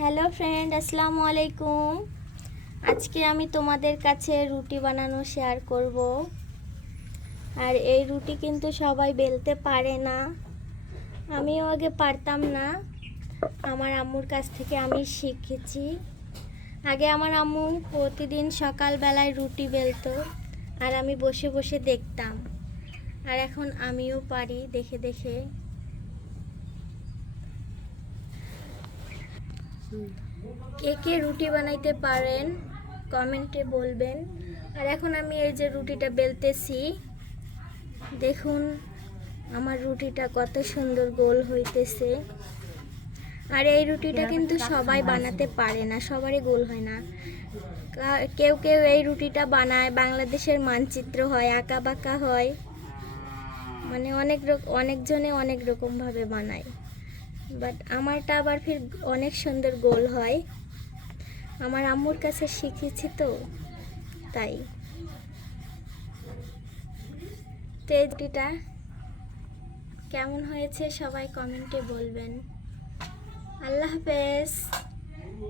Hello friend, আসসালামু আলাইকুম। আজকে আমি তোমাদের কাছে রুটি বানানো শেয়ার করব। আর এই রুটি কিন্তু সবাই বেলতে পারে না। আমিও আগে পারতাম না, আমার আম্মুর কাছ থেকে আমি শিখেছি। আগে আমার আম্মু প্রতিদিন সকালবেলায় রুটি বেলতো আর আমি বসে বসে দেখতাম। আর এখন আমিও পারি দেখে দেখে। কে কে রুটি বানাইতে পারেন কমেন্টে বলবেন। আর এখন আমি এই যে রুটিটা বেলতেছি, দেখুন আমার রুটিটা কত সুন্দর গোল হইতেছে। আর এই রুটিটা কিন্তু সবাই বানাতে পারে না, সবারই গোল হয় না। কেউ কেউ এই রুটিটা বানায়, বাংলাদেশের মানচিত্র হয়, আঁকা বাঁকা হয়, মানে অনেকজনে অনেক রকমভাবে বানায়। বাট আমারটা আবার ফির অনেক সুন্দর গোল হয়। আমার আম্মুর কাছে শিখেছি তো, তাই। তো এই রুটিটা কেমন হয়েছে সবাই কমেন্টে বলবেন। আল্লাহ হাফেজ।